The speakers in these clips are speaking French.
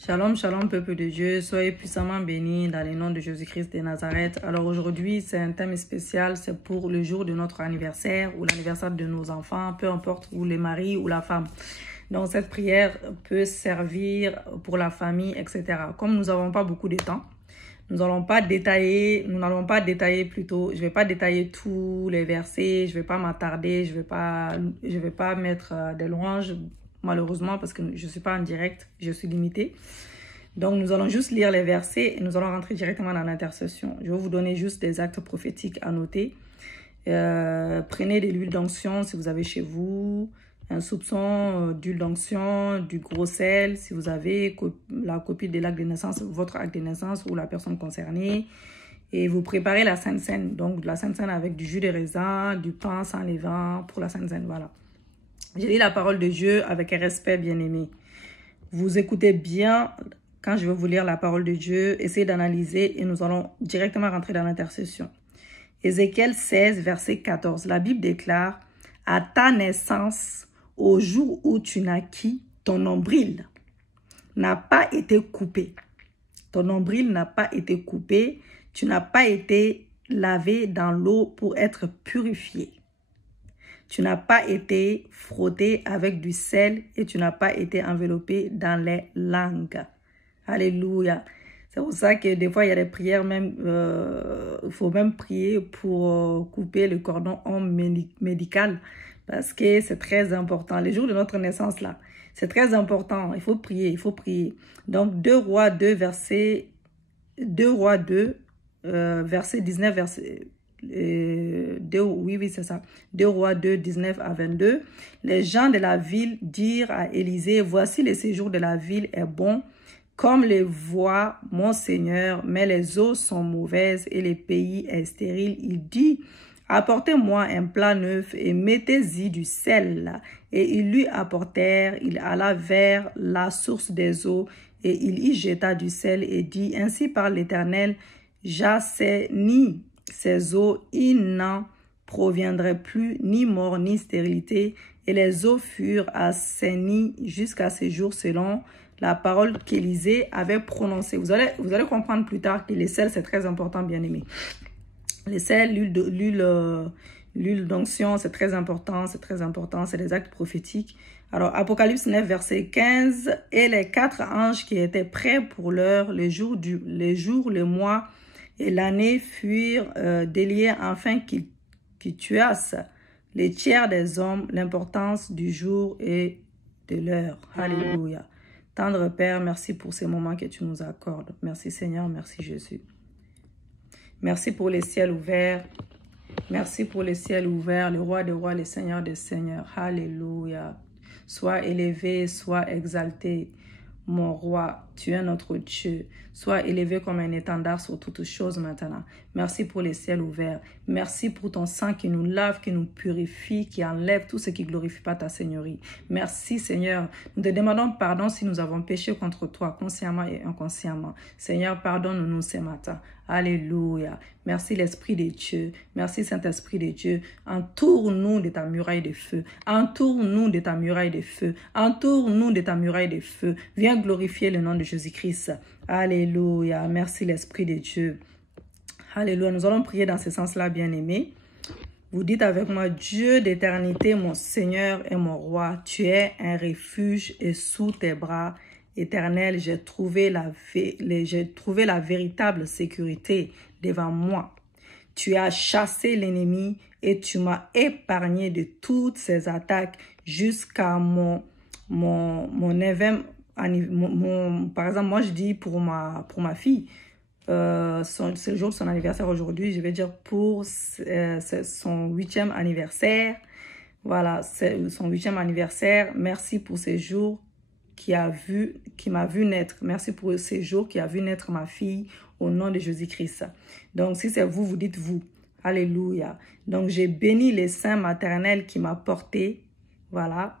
Shalom, shalom, peuple de Dieu. Soyez puissamment bénis dans le nom de Jésus-Christ de Nazareth. Alors aujourd'hui, c'est un thème spécial. C'est pour le jour de notre anniversaire ou l'anniversaire de nos enfants, peu importe, ou le mari ou la femme. Donc cette prière peut servir pour la famille, etc. Comme nous n'avons pas beaucoup de temps, je vais pas détailler tous les versets, je vais pas m'attarder, je vais pas mettre des louanges, malheureusement, parce que je suis pas en direct, je suis limitée. Donc, nous allons juste lire les versets et nous allons rentrer directement dans l'intercession. Je vais vous donner juste des actes prophétiques à noter. Prenez de l'huile d'onction si vous avez chez vous, un soupçon d'huile d'onction, du gros sel, si vous avez la copie de l'acte de naissance, votre acte de naissance ou la personne concernée. Et vous préparez la Sainte Seine, donc la Sainte Seine avec du jus de raisin, du pain sans levain pour la Sainte Seine, voilà. J'ai dit la parole de Dieu avec respect, bien-aimé. Vous écoutez bien quand je vais vous lire la parole de Dieu. Essayez d'analyser et nous allons directement rentrer dans l'intercession. Ézéchiel 16, verset 14. La Bible déclare « À ta naissance, au jour où tu naquis, ton nombril n'a pas été coupé. » Ton nombril n'a pas été coupé. Tu n'as pas été lavé dans l'eau pour être purifié. Tu n'as pas été frotté avec du sel et tu n'as pas été enveloppé dans les langues. Alléluia. C'est pour ça que des fois, il y a des prières, même, il faut même prier pour couper le cordon médical parce que c'est très important. Les jours de notre naissance, là, c'est très important. Il faut prier, il faut prier. Donc, 2 Rois 2, verset 19, verset... oui, c'est ça. 2 Rois 2, 19 à 22. Les gens de la ville dirent à Élisée, voici le séjour de la ville est bon, comme le voit mon Seigneur, mais les eaux sont mauvaises et le pays est stérile. Il dit, apportez-moi un plat neuf et mettez-y du sel. Et ils lui apportèrent, il alla vers la source des eaux et il y jeta du sel et dit, ainsi par l'Éternel, j'assainis ces eaux, il n'en proviendrait plus ni mort ni stérilité, et les eaux furent assainies jusqu'à ce jour selon la parole qu'Élisée avait prononcée. Vous allez comprendre plus tard que les sels, c'est très important, bien aimé. Les sels, l'huile d'onction, c'est très important, c'est des actes prophétiques. Alors, Apocalypse 9, verset 15, et les 4 anges qui étaient prêts pour l'heure, les jours, le mois, et l'année furent déliés afin qu'ils tuassent les tiers des hommes, l'importance du jour et de l'heure. Alléluia. Tendre Père, merci pour ces moments que tu nous accordes. Merci Seigneur, merci Jésus. Merci pour les ciels ouverts. Merci pour les ciels ouverts, le roi des rois, le seigneur des seigneurs. Alléluia. Sois élevé, sois exalté. Mon roi, tu es notre Dieu. Sois élevé comme un étendard sur toutes choses maintenant. Merci pour les ciels ouverts. Merci pour ton sang qui nous lave, qui nous purifie, qui enlève tout ce qui ne glorifie pas ta Seigneurie. Merci Seigneur. Nous te demandons pardon si nous avons péché contre toi, consciemment et inconsciemment. Seigneur, pardonne-nous ce matin. Alléluia. Merci l'Esprit de Dieu. Merci Saint-Esprit de Dieu. Entoure-nous de ta muraille de feu. Entoure-nous de ta muraille de feu. Entoure-nous de ta muraille de feu. Viens glorifier le nom de Jésus-Christ. Alléluia. Merci l'Esprit de Dieu. Alléluia. Nous allons prier dans ce sens-là, bien-aimés. Vous dites avec moi, Dieu d'éternité, mon Seigneur et mon roi, tu es un refuge et sous tes bras Éternel, j'ai trouvé la véritable sécurité devant moi. Tu as chassé l'ennemi et tu m'as épargné de toutes ses attaques jusqu'à mon par exemple, moi je dis pour ma fille, c'est le jour de son anniversaire aujourd'hui, je vais dire pour son 8e anniversaire. Voilà, c'est son 8e anniversaire. Merci pour ces jours qui m'a vu naître. Merci pour ces jours qui a vu naître ma fille au nom de Jésus-Christ. Donc, si c'est vous, vous dites vous. Alléluia. Donc, j'ai béni les seins maternels qui m'a porté. Voilà,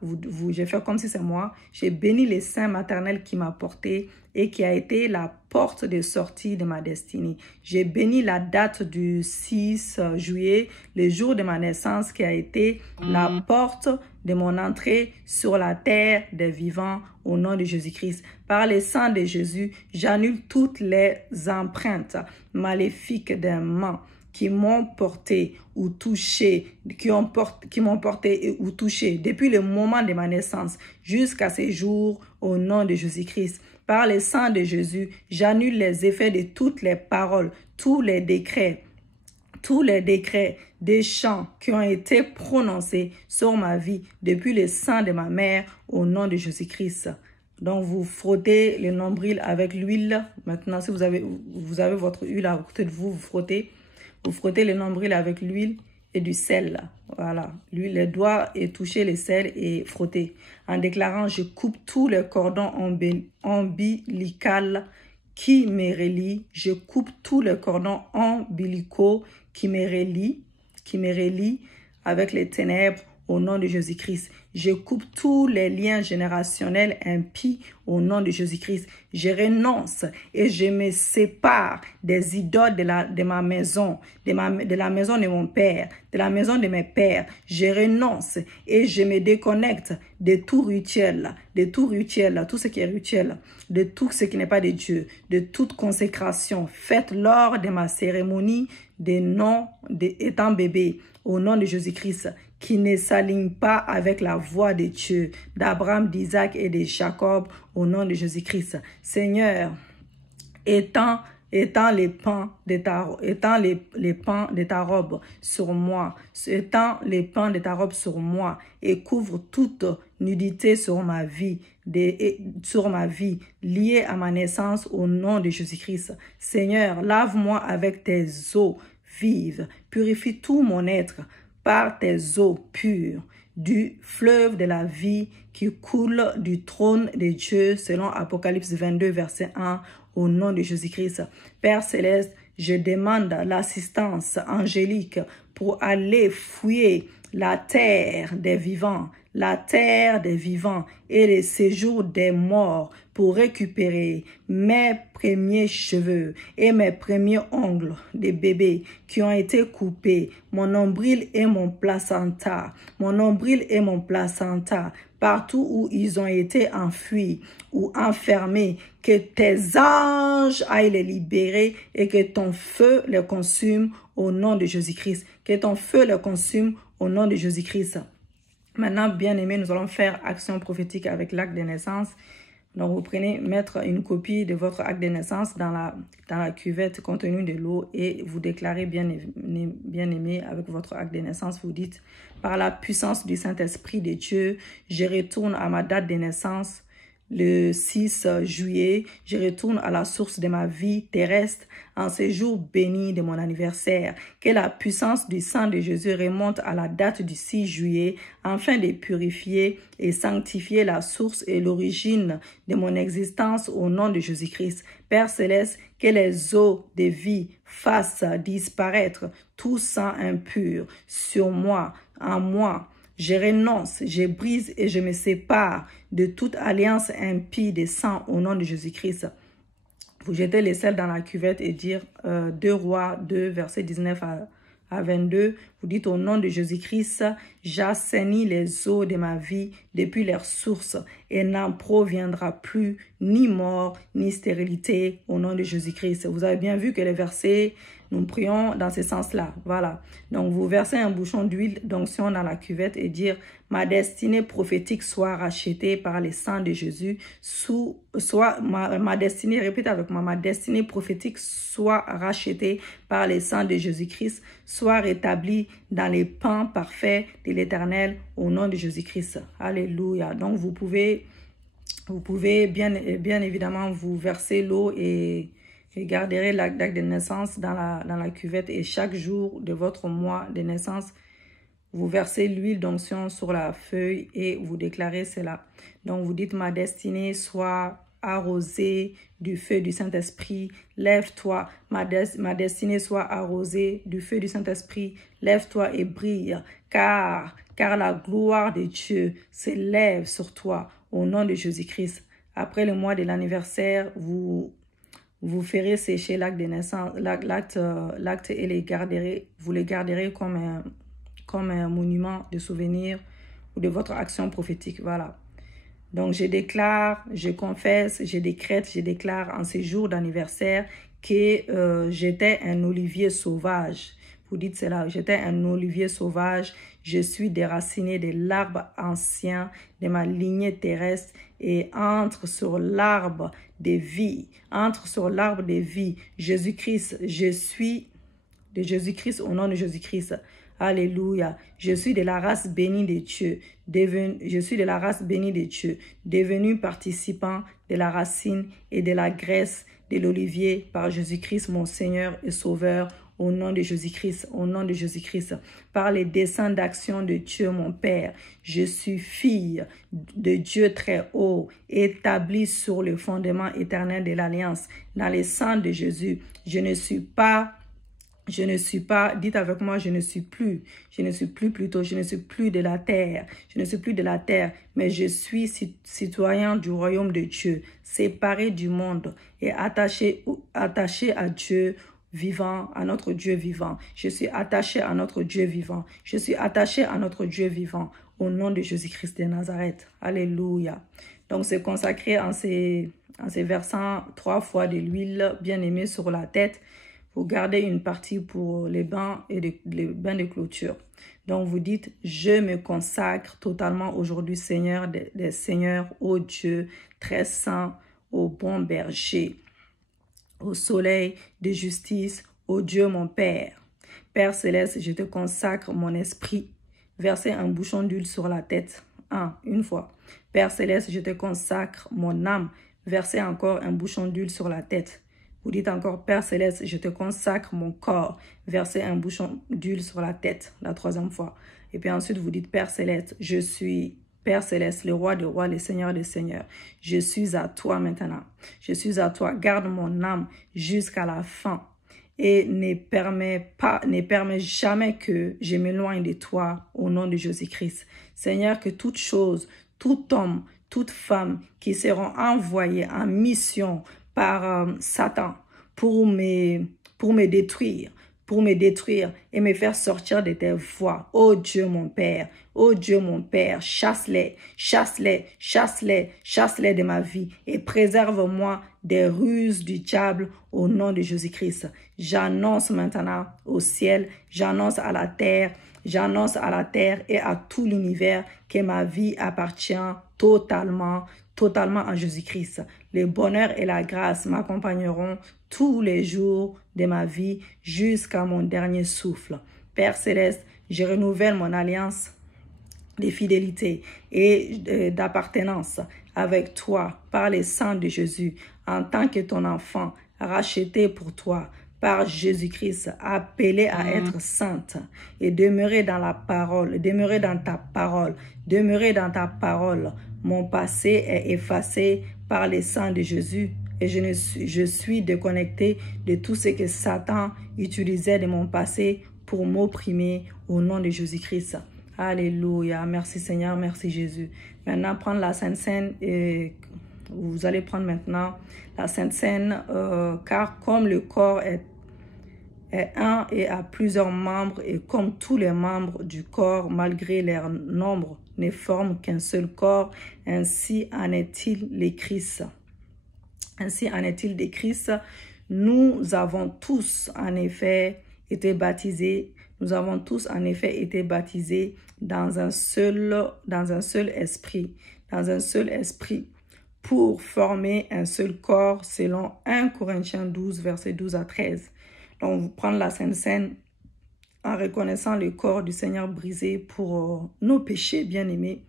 j'ai fait comme si c'est moi. J'ai béni les seins maternels qui m'a porté et qui a été la porte de sortie de ma destinée. J'ai béni la date du 6 juillet, le jour de ma naissance, qui a été la porte de mon entrée sur la terre des vivants au nom de Jésus-Christ. Par le sang de Jésus, j'annule toutes les empreintes maléfiques des mains qui m'ont porté ou touché, qui m'ont porté ou touché depuis le moment de ma naissance jusqu'à ce jour au nom de Jésus-Christ. Par le sang de Jésus, j'annule les effets de toutes les paroles, tous les décrets des chants qui ont été prononcés sur ma vie depuis le sang de ma mère au nom de Jésus-Christ. Donc, vous frottez le nombril avec l'huile. Maintenant, si vous avez votre huile à côté de vous, vous frottez le nombril avec l'huile et du sel. Voilà, l'huile, les doigts et toucher le sel et frotter. En déclarant, je coupe tous les cordons ombilicaux qui me relient. Je coupe tous les cordons ombilicaux qui me relient avec les ténèbres au nom de Jésus-Christ. Je coupe tous les liens générationnels impies au nom de Jésus-Christ. Je renonce et je me sépare des idoles de ma maison, de la maison de mon père, de la maison de mes pères. Je renonce et je me déconnecte de tout rituel, tout ce qui est rituel, de tout ce qui n'est pas de Dieu, de toute consécration faite lors de ma cérémonie étant bébé au nom de Jésus-Christ, qui ne s'aligne pas avec la voix de Dieu, d'Abraham, d'Isaac et de Jacob, au nom de Jésus-Christ. Seigneur, étends les pans de ta robe sur moi. Étends les pans de ta robe sur moi et couvre toute nudité sur ma vie, liée à ma naissance au nom de Jésus-Christ. Seigneur, lave-moi avec tes eaux vives. Purifie tout mon être par tes eaux pures, du fleuve de la vie qui coule du trône de Dieu, selon Apocalypse 22, verset 1, au nom de Jésus-Christ. Père Céleste, je demande l'assistance angélique pour aller fouiller la terre des vivants et le séjour des morts pour récupérer mes premiers cheveux et mes premiers ongles de bébé qui ont été coupés, mon nombril et mon placenta, partout où ils ont été enfuis ou enfermés, que tes anges aillent les libérer et que ton feu les consume au nom de Jésus-Christ. Que ton feu les consume au nom de Jésus-Christ. Maintenant, bien-aimés, nous allons faire action prophétique avec l'acte de naissance. Donc, vous prenez, mettre une copie de votre acte de naissance dans la cuvette contenue de l'eau et vous déclarez bien-aimé avec votre acte de naissance. Vous dites, par la puissance du Saint-Esprit de Dieu, je retourne à ma date de naissance, le 6 juillet, je retourne à la source de ma vie terrestre en ce jour béni de mon anniversaire. Que la puissance du sang de Jésus remonte à la date du 6 juillet afin de purifier et sanctifier la source et l'origine de mon existence au nom de Jésus-Christ. Père Céleste, que les eaux de vie fassent disparaître tout sang impur sur moi, en moi. Je renonce, je brise et je me sépare de toute alliance impie de sang au nom de Jésus-Christ. Vous jetez les sels dans la cuvette et dire 2 Rois 2, verset 19 à 22. Vous dites au nom de Jésus-Christ, j'assainis les eaux de ma vie depuis leur source et n'en proviendra plus ni mort ni stérilité au nom de Jésus-Christ. Vous avez bien vu que les versets, nous prions dans ce sens-là. Voilà. Donc, vous versez un bouchon d'huile d'onction dans la cuvette et dire, ma destinée prophétique soit rachetée par le sang de Jésus. Ma destinée, répétez avec moi, ma destinée prophétique soit rachetée par le sang de Jésus-Christ, soit rétablie dans les pans parfaits de l'Éternel au nom de Jésus-Christ. Alléluia. Donc, vous pouvez bien évidemment vous verser l'eau et garderez l'acte de naissance dans la cuvette et chaque jour de votre mois de naissance, vous versez l'huile d'onction sur la feuille et vous déclarez cela. Donc, vous dites, ma destinée soit arrosée du feu du Saint-Esprit, lève-toi. Ma destinée soit arrosée du feu du Saint-Esprit, lève-toi et brille, car la gloire de Dieu s'élève sur toi au nom de Jésus-Christ. Après le mois de l'anniversaire, vous ferez sécher l'acte de naissance, l'acte et vous les garderez comme un monument de souvenir. ou de votre action prophétique. Voilà. Donc, je déclare, je confesse, je décrète, je déclare en ces jours d'anniversaire que j'étais un olivier sauvage. Vous dites cela, j'étais un olivier sauvage. Je suis déraciné de l'arbre ancien de ma lignée terrestre et entre sur l'arbre des vies. Entre sur l'arbre des vies. Jésus-Christ, je suis de Jésus-Christ au nom de Jésus-Christ. Alléluia. Je suis de la race bénie de Dieu. Je suis de la race bénie de Dieu, devenu participant de la racine et de la graisse de l'olivier par Jésus-Christ, mon Seigneur et Sauveur, au nom de Jésus-Christ, au nom de Jésus-Christ. Par les desseins d'action de Dieu, mon Père, je suis fille de Dieu très haut, établie sur le fondement éternel de l'Alliance. Dans le sang de Jésus, je ne suis pas, dites avec moi, je ne suis plus de la terre, mais je suis citoyen du royaume de Dieu, séparé du monde et attaché à Dieu vivant, à notre Dieu vivant. Je suis attaché à notre Dieu vivant. Je suis attaché à notre Dieu vivant au nom de Jésus-Christ de Nazareth. Alléluia. Donc, c'est consacré en ces versants 3 fois de l'huile bien-aimée sur la tête. Vous gardez une partie pour les bains et les bains de clôture. Donc, vous dites, je me consacre totalement aujourd'hui, Seigneur des Seigneurs, ô Dieu très saint, au bon berger, au soleil de justice, ô Dieu mon Père. Père céleste, je te consacre mon esprit. Versez un bouchon d'huile sur la tête. Une fois. Père céleste, je te consacre mon âme. Versez encore un bouchon d'huile sur la tête. Vous dites encore, Père céleste, je te consacre mon corps. Versez un bouchon d'huile sur la tête, la 3e fois. Et puis ensuite, vous dites, Père céleste, je suis Père céleste, le roi des rois, le seigneur des seigneurs. Je suis à toi maintenant. Je suis à toi. Garde mon âme jusqu'à la fin. Et ne permets jamais que je m'éloigne de toi au nom de Jésus-Christ. Seigneur, que toute chose, tout homme, toute femme qui seront envoyés en mission par Satan pour me détruire et me faire sortir de tes voies. Oh Dieu mon Père, chasse-les de ma vie et préserve-moi des ruses du diable au nom de Jésus-Christ. J'annonce maintenant au ciel, j'annonce à la terre et à tout l'univers que ma vie appartient totalement à Jésus-Christ. Le bonheur et la grâce m'accompagneront tous les jours de ma vie jusqu'à mon dernier souffle. Père céleste, je renouvelle mon alliance de fidélité et d'appartenance avec toi par le sang de Jésus en tant que ton enfant racheté pour toi par Jésus-Christ, appelé à être sainte et demeurer dans la parole, demeurer dans ta parole. Mon passé est effacé par le sang de Jésus et je suis déconnecté de tout ce que Satan utilisait de mon passé pour m'opprimer au nom de Jésus-Christ. Alléluia. Merci Seigneur, merci Jésus. Maintenant, prendre la Sainte Seine et vous allez prendre maintenant la Sainte Seine car comme le corps est un et a plusieurs membres et comme tous les membres du corps, malgré leur nombre, ne forment qu'un seul corps, ainsi en est-il les Christ. Ainsi en est-il des Christ. Nous avons tous en effet été baptisés. Nous avons tous en effet été baptisés dans un seul esprit. Dans un seul esprit. Pour former un seul corps selon 1 Corinthiens 12, versets 12 à 13. Donc, vous prenez la Sainte Seine en reconnaissant le corps du Seigneur brisé pour nos péchés bien-aimés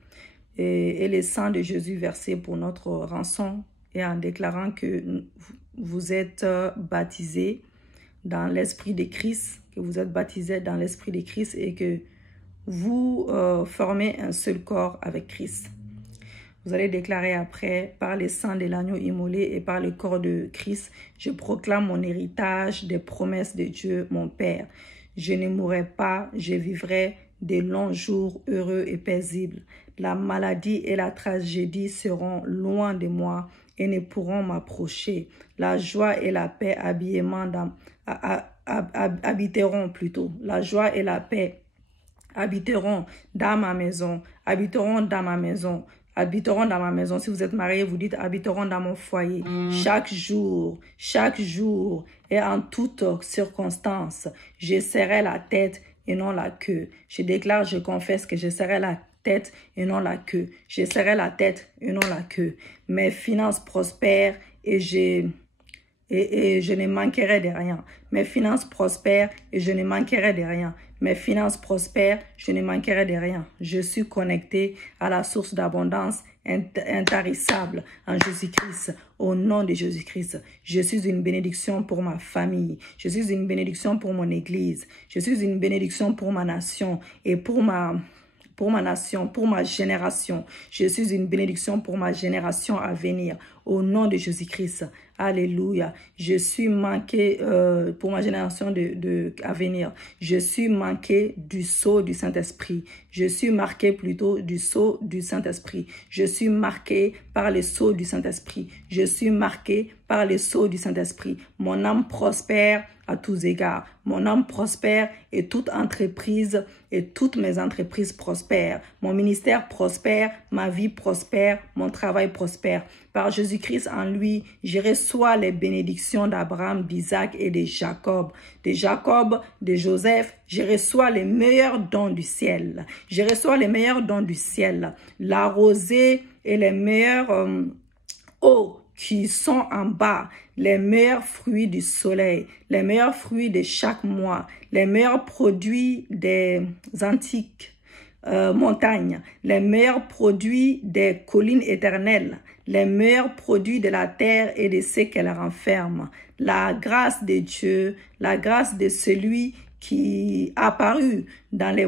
et le sang de Jésus versé pour notre rançon et en déclarant que vous êtes baptisés dans l'esprit de Christ, que vous êtes baptisés dans l'esprit de Christ et que vous formez un seul corps avec Christ. Vous allez déclarer après, par le sang de l'agneau immolé et par le corps de Christ, je proclame mon héritage des promesses de Dieu, mon Père. Je ne mourrai pas, je vivrai de longs jours heureux et paisibles. La maladie et la tragédie seront loin de moi et ne pourront m'approcher. La joie et la paix habiteront plutôt. La joie et la paix habiteront dans ma maison, habiteront dans ma maison, habiteront dans ma maison. Si vous êtes marié, vous dites habiteront dans mon foyer. Chaque jour et en toutes circonstances, je serai la tête et non la queue. Je déclare, je confesse que je serai la tête et non la queue. Je serai la tête et non la queue. Mes finances prospèrent et je ne manquerai de rien. Mes finances prospèrent et je ne manquerai de rien. Mes finances prospèrent, je ne manquerai de rien. Je suis connecté à la source d'abondance intarissable en Jésus-Christ. Au nom de Jésus-Christ, je suis une bénédiction pour ma famille. Je suis une bénédiction pour mon église. Je suis une bénédiction pour ma nation et pour ma nation, pour ma génération. Je suis une bénédiction pour ma génération à venir. Au nom de Jésus-Christ. Alléluia. Je suis manqué pour ma génération à venir. Je suis manqué du sceau du Saint-Esprit. Je suis marqué plutôt du sceau du Saint-Esprit. Je suis marqué par le sceau du Saint-Esprit. Je suis marqué par le sceau du Saint-Esprit. Mon âme prospère à tous égards. Mon âme prospère et toute entreprise et toutes mes entreprises prospèrent. Mon ministère prospère, ma vie prospère, mon travail prospère. Par Jésus-Christ en lui, je reçois les bénédictions d'Abraham, d'Isaac et de Jacob. De Jacob, de Joseph, je reçois les meilleurs dons du ciel. Je reçois les meilleurs dons du ciel. La rosée et les meilleures eaux qui sont en bas, les meilleurs fruits du soleil, les meilleurs fruits de chaque mois, les meilleurs produits des antiques montagnes, les meilleurs produits des collines éternelles, les meilleurs produits de la terre et de ce qu'elle renferme. La grâce de Dieu, la grâce de celui qui apparut dans les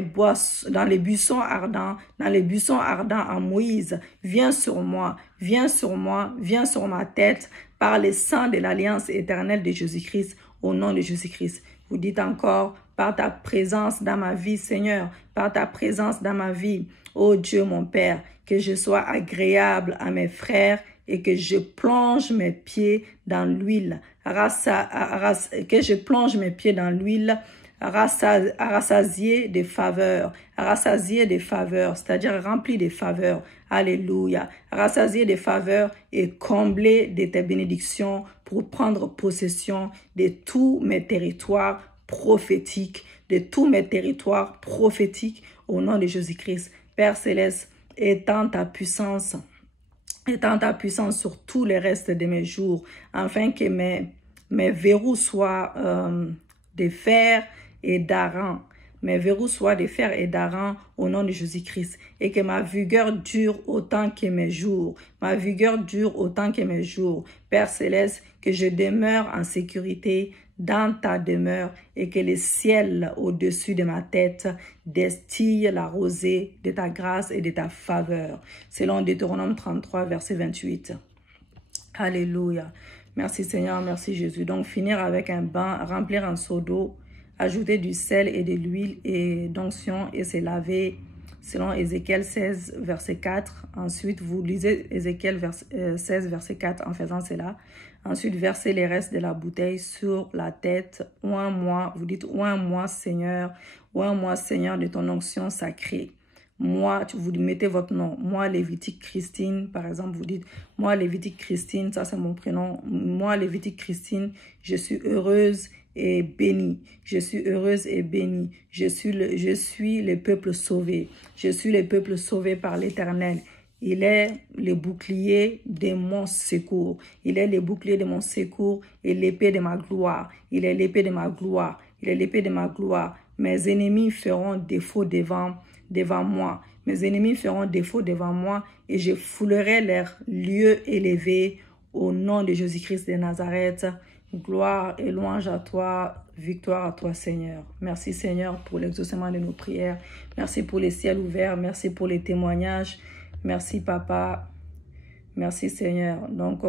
buissons ardents à Moïse, vient sur moi, vient sur moi, vient sur ma tête par le sang de l'alliance éternelle de Jésus-Christ, au nom de Jésus-Christ. Vous dites encore, par ta présence dans ma vie, Seigneur, par ta présence dans ma vie, ô Dieu mon Père, que je sois agréable à mes frères et que je plonge mes pieds dans l'huile, que je plonge mes pieds dans l'huile, rassasié des faveurs, c'est-à-dire rempli des faveurs. Alléluia. Rassasié des faveurs et comblé de tes bénédictions pour prendre possession de tous mes territoires prophétiques, au nom de Jésus-Christ. Père Céleste, étends ta puissance sur tous les restes de mes jours, afin que mes verrous soient de fer et d'airain. Mes verrous soient de fer et d'airain au nom de Jésus-Christ. Et que ma vigueur dure autant que mes jours. Ma vigueur dure autant que mes jours. Père Céleste, que je demeure en sécurité dans ta demeure et que le ciel au-dessus de ma tête destille la rosée de ta grâce et de ta faveur. Selon Deutéronome 33, verset 28. Alléluia. Merci Seigneur, merci Jésus. Donc finir avec un bain, remplir un seau d'eau, ajouter du sel et de l'huile et d'onction et se laver selon Ézéchiel 16, verset 4. Ensuite, vous lisez Ézéchiel 16, verset 4 en faisant cela. Ensuite, versez les restes de la bouteille sur la tête. Oins-moi, vous dites, oins-moi Seigneur de ton onction sacrée. Moi, vous mettez votre nom. Moi, Lévitique Christine, par exemple, vous dites, moi, Lévitique Christine, ça c'est mon prénom. Moi, Lévitique Christine, je suis heureuse et bénie. Je suis heureuse et bénie. Je suis le peuple sauvé. Je suis le peuple sauvé par l'Éternel. Il est le bouclier de mon secours. Il est le bouclier de mon secours et l'épée de ma gloire. Il est l'épée de ma gloire. Il est l'épée de ma gloire. Mes ennemis feront défaut devant moi. Mes ennemis feront défaut devant moi et je foulerai leurs lieux élevés au nom de Jésus-Christ de Nazareth. Gloire et louange à toi, victoire à toi Seigneur. Merci Seigneur pour l'exaucement de nos prières. Merci pour les ciels ouverts. Merci pour les témoignages. Merci Papa. Merci Seigneur. Donc,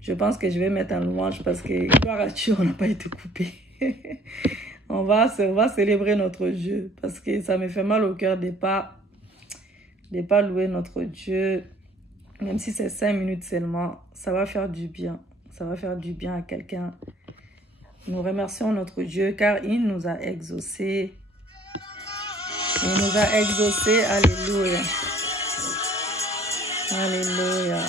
je pense que je vais mettre un louange parce que, gloire à Dieu, on n'a pas été coupé. on va célébrer notre Dieu parce que ça me fait mal au cœur de pas louer notre Dieu. Même si c'est 5 minutes seulement, ça va faire du bien. Ça va faire du bien à quelqu'un. Nous remercions notre Dieu car il nous a exaucés. Il nous a exaucés. Alléluia. Alléluia.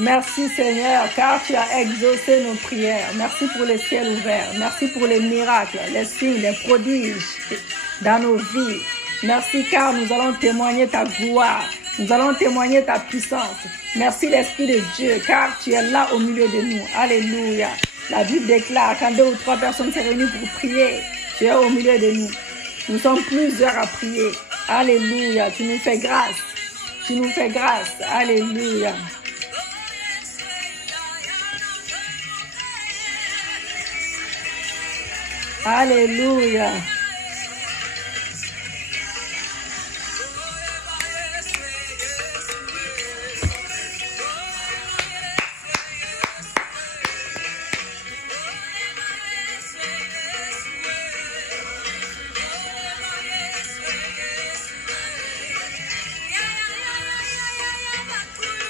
Merci Seigneur, car tu as exaucé nos prières. Merci pour les ciels ouverts. Merci pour les miracles, les signes, les prodiges dans nos vies. Merci car nous allons témoigner ta gloire. Nous allons témoigner ta puissance. Merci l'Esprit de Dieu, car tu es là au milieu de nous. Alléluia. La Bible déclare, quand 2 ou 3 personnes sont réunies pour prier, tu es au milieu de nous. Nous sommes plusieurs à prier. Alléluia. Tu nous fais grâce. Tu nous fais grâce. Alléluia. Alléluia.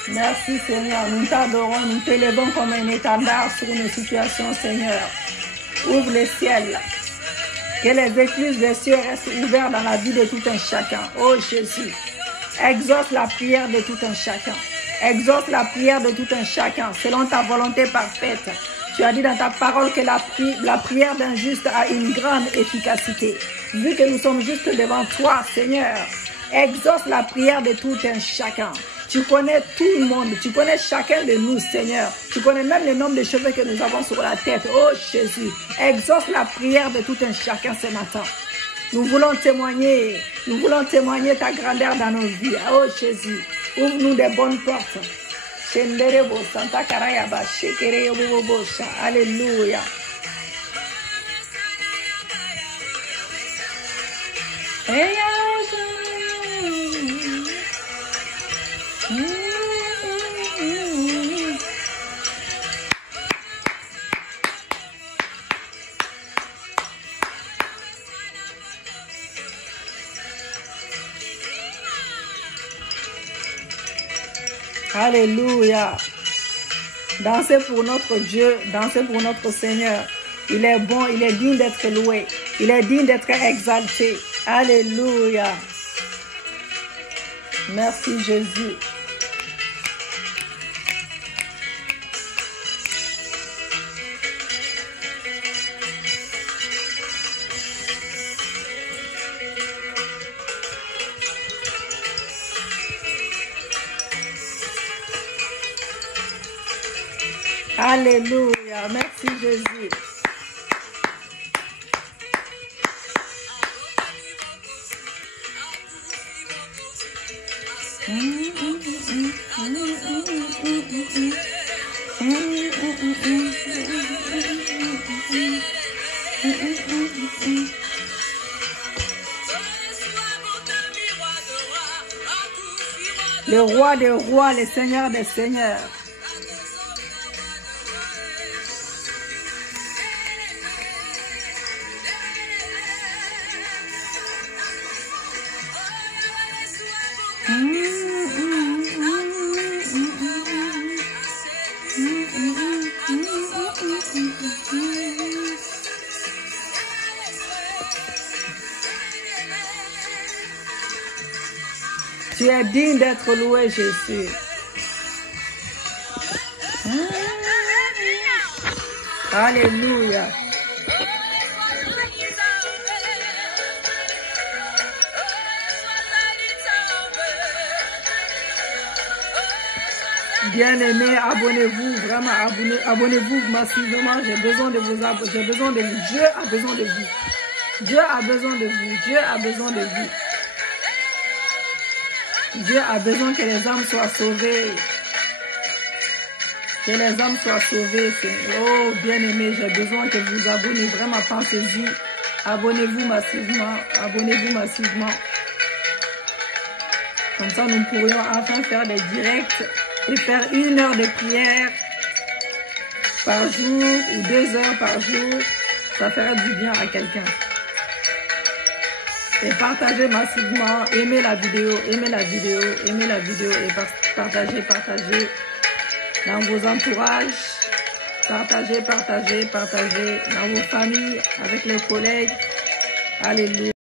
Merci Seigneur, nous t'adorons, nous t'élevons comme un étendard sur nos situations Seigneur. Ouvre les ciels, que les écluses des cieux restent ouvertes dans la vie de tout un chacun. Oh Jésus, exauce la prière de tout un chacun. Exauce la prière de tout un chacun, selon ta volonté parfaite. Tu as dit dans ta parole que la prière d'un juste a une grande efficacité. Vu que nous sommes juste devant toi, Seigneur, exauce la prière de tout un chacun. Tu connais tout le monde, tu connais chacun de nous, Seigneur. Tu connais même le nombre de cheveux que nous avons sur la tête. Oh Jésus, exauce la prière de tout un chacun ce matin. Nous voulons témoigner ta grandeur dans nos vies. Oh Jésus, ouvre-nous des bonnes portes. Alléluia. Alléluia. Dansez pour notre Dieu, dansez pour notre Seigneur. Il est bon, il est digne d'être loué. Il est digne d'être exalté. Alléluia. Merci Jésus. Alléluia. Merci Jésus. Le roi des rois, le seigneur des seigneurs. Tu es digne d'être loué, Jésus. Alléluia. Bien-aimés, abonnez-vous, vraiment, abonnez-vous massivement. J'ai besoin de vous abonner. J'ai besoin de vous. Dieu a besoin de vous. Dieu a besoin de vous. Dieu a besoin de vous. Dieu a besoin que les âmes soient sauvées. Que les âmes soient sauvées. Oh, bien-aimés, j'ai besoin que vous vous abonnez. Vraiment, pensez-y. Abonnez-vous massivement. Abonnez-vous massivement. Comme ça, nous pourrions enfin faire des directs et faire 1 heure de prière par jour ou 2 heures par jour. Ça fera du bien à quelqu'un. Et partagez massivement, aimez la vidéo, aimez la vidéo, aimez la vidéo et partagez dans vos entourages. Partagez dans vos familles, avec les collègues. Alléluia.